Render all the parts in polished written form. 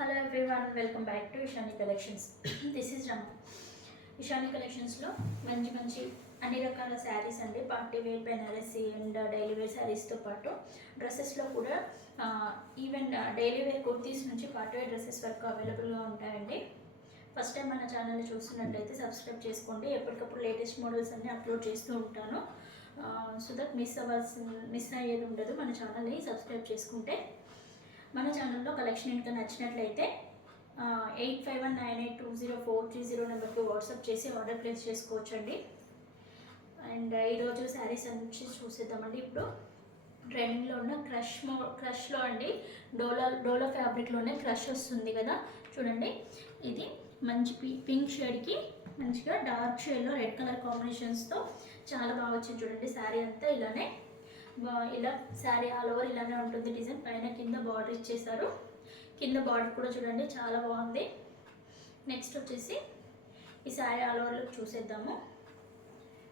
Hello everyone, welcome back to Ishani Collections. This is Rama. Ishani Collections లో మంచి అన్ని రకాల శారీస్ అండి, party wear, Banarasi and daily wear శారీస్తో పాటు డ్రెస్సెస్లో కూడా ఈవెన్ డైలీ వేర్ కుర్తీస్ నుంచి పార్టీ వేర్ డ్రెస్సెస్ వరకు అవైలబుల్గా ఉంటాయండి. ఫస్ట్ టైం మన ఛానల్ని చూస్తున్నట్టయితే సబ్స్క్రైబ్ చేసుకోండి. ఎప్పటికప్పుడు లేటెస్ట్ మోడల్స్ అన్నీ అప్లోడ్ చేస్తూ ఉంటాను. సో దట్ మిస్ అయ్యేది ఉండదు. మన ఛానల్ని సబ్స్క్రైబ్ చేసుకుంటే మన ఛానల్లో కలెక్షన్ ఇంకా నచ్చినట్లయితే 8519820430 నెంబర్కి వాట్సాప్ చేసి ఆర్డర్ ప్లేస్ చేసుకోవచ్చండి. అండ్ ఈరోజు శారీస్ నుంచి చూసేద్దామండి. ఇప్పుడు ట్రెండింగ్లో ఉన్న క్రష్లో అండి, డోలా ఫ్యాబ్రిక్లోనే క్రష్ వస్తుంది కదా, చూడండి. ఇది మంచి పింక్ షేడ్కి మంచిగా డార్క్ షేడ్లో రెడ్ కలర్ కాంబినేషన్స్తో చాలా బాగా వచ్చింది. చూడండి, శారీ అంతా ఇలానే ఇలా శారీ ఆల్ ఓవర్ ఇలానే ఉంటుంది. డిజైన్ పైన కింద బార్డర్ ఇచ్చేసారు. కింద బార్డర్ కూడా చూడండి చాలా బాగుంది. నెక్స్ట్ వచ్చేసి ఈ శారీ ఆల్ ఓవర్ లుక్ చూసేద్దాము.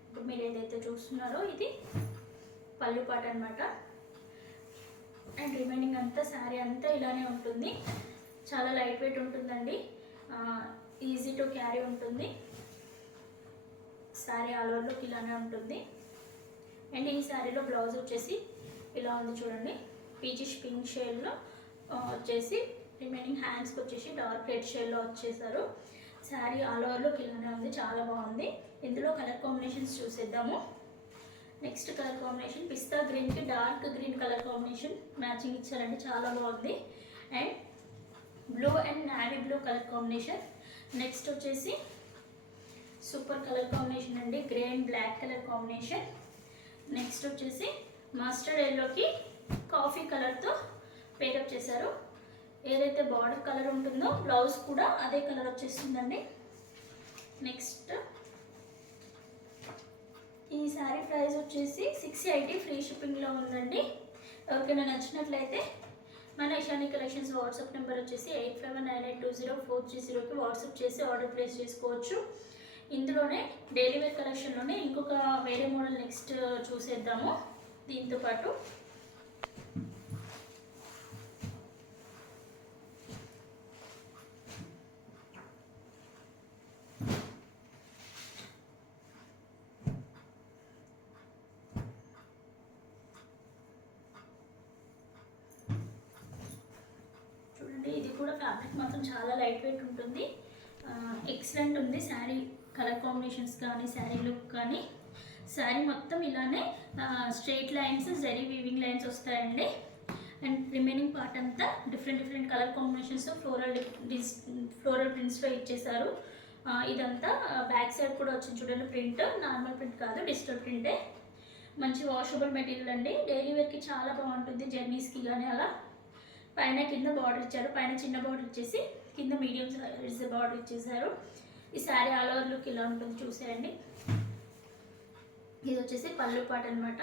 ఇప్పుడు మీరు ఏదైతే చూస్తున్నారో ఇది పళ్ళు పాట అనమాట. అండ్ రిమైనింగ్ అంతా శారీ అంతా ఇలానే ఉంటుంది. చాలా లైట్ వెయిట్ ఉంటుందండి, ఈజీ టు క్యారీ ఉంటుంది. శారీ ఆల్ ఓవర్ లుక్ ఇలానే ఉంటుంది. అండ్ ఈ శారీలో బ్లౌజ్ వచ్చేసి ఇలా ఉంది చూడండి, పీచిష్ పింక్ షేడ్లో వచ్చేసి రిమైనింగ్ హ్యాండ్స్కి వచ్చేసి డార్క్ రెడ్ షేడ్లో వచ్చేసారు. శారీ ఆల్ ఓవర్లో ఇలానే ఉంది, చాలా బాగుంది. ఇందులో కలర్ కాంబినేషన్స్ చూసేద్దాము. నెక్స్ట్ కలర్ కాంబినేషన్ పిస్తా గ్రీన్కి dark green colour combination matching ఇచ్చారండి, చాలా బాగుంది. And blue and navy blue colour combination. Next వచ్చేసి సూపర్ కలర్ కాంబినేషన్ అండి, grey and black colour combination. Next వచ్చేసి మస్టర్డ్ ఎల్లోకి కాఫీ కలర్తో పేరప్ చేశారు. ఏదైతే బార్డర్ కలర్ ఉంటుందో బ్లౌజ్ కూడా అదే కలర్ వచ్చేస్తుందండి. నెక్స్ట్ ఈ శారీ ప్రైస్ వచ్చేసి 680 ఫ్రీ షిప్పింగ్లో ఉందండి. ఎవరికైనా నచ్చినట్లయితే మన ఇషాని కలెక్షన్స్ వాట్సాప్ నెంబర్ వచ్చేసి 8519820430కి వాట్సాప్ చేసి ఆర్డర్ ప్లేస్ చేసుకోవచ్చు. ఇందులోనే డైలీ వేర్ కలెక్షన్లోనే ఇంకొక వేరే మోడల్ నెక్స్ట్ చూసేద్దాము. దీంతో పాటు చూడండి, ఇది కూడా ఫ్యాబ్రిక్ మాత్రం చాలా లైట్ వెయిట్ ఉంటుంది. ఎక్సలెంట్ ఉంది శారీ కలర్ కాంబినేషన్స్ కానీ శారీ లుక్ కానీ. శారీ మొత్తం ఇలానే straight lines, zari weaving lines వస్తాయండి. అండ్ రిమైనింగ్ పార్ట్ అంతా డిఫరెంట్ కలర్ కాంబినేషన్స్ ఫ్లోరల్ ప్రింట్స్లో ఇచ్చేసారు. ఇదంతా బ్యాక్ సైడ్ కూడా వచ్చింది చూడండి, ప్రింట్ నార్మల్ ప్రింట్ కాదు, డిజిటల్ ప్రింటే. మంచి వాషబుల్ మెటీరియల్ అండి, డైలీ వేర్కి చాలా బాగుంటుంది, జర్నీస్కి కానీ అలా. పైన కింద బార్డర్ ఇచ్చారు, పైన చిన్న బార్డర్ ఇచ్చేసి కింద మీడియం సైజ్ బార్డర్ ఇచ్చేసారు. ఈ శారీ ఆల్ ఓవర్ లుక్ ఇలా ఉంటుంది, చూసేయండి. ఇది వచ్చేసి పళ్ళు పాట అనమాట.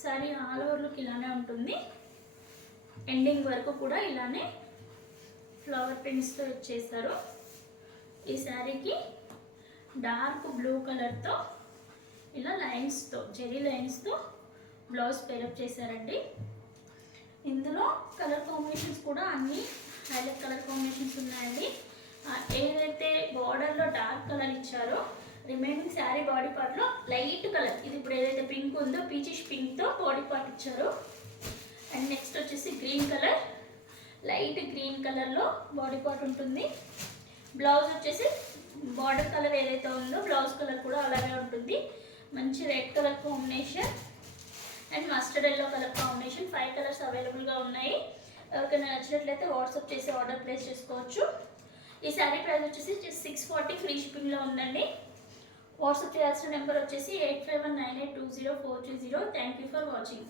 శారీ ఆల్ ఓవర్ లుక్ ఇలానే ఉంటుంది. ఎండింగ్ వరకు కూడా ఇలానే ఫ్లవర్ ప్రింట్స్తో ఇచ్చేసారు. ఈ శారీకి డార్క్ బ్లూ కలర్తో ఇలా లైన్స్తో, జెరీ లైన్స్తో బ్లౌజ్ పేరప్ చేశారండి. ఇందులో కలర్ కాంబినేషన్స్ కూడా అన్నీ హైలైట్ కలర్ కాంబినేషన్స్ ఉన్నాయండి. ఏదైతే బార్డర్లో డార్క్ కలర్ ఇచ్చారో రిమైనింగ్ శారీ బాడీ పార్ట్లో లైట్ కలర్, ఇది ఇప్పుడు ఏదైతే పింక్ ఉందో పీచిష్ పింక్తో బాడీ పార్ట్ ఇచ్చారు. అండ్ నెక్స్ట్ వచ్చేసి గ్రీన్ కలర్, లైట్ గ్రీన్ కలర్లో బాడీ పార్ట్ ఉంటుంది. బ్లౌజ్ వచ్చేసి బార్డర్ కలర్ ఏదైతే ఉందో బ్లౌజ్ కలర్ కూడా అలాగే ఉంటుంది. మంచి red colour combination and mustard yellow colour combination. 5 colours అవైలబుల్గా ఉన్నాయి. ఎవరికైనా నచ్చినట్లయితే వాట్సాప్ చేసి ఆర్డర్ ప్లేస్ చేసుకోవచ్చు. ఈ శారీ ప్రైస్ వచ్చేసి 640 ఫ్రీ షిప్పింగ్లో ఉందండి. వాట్సాప్ చేయాల్సిన నెంబర్ వచ్చేసి 8519820430. Thank you for watching.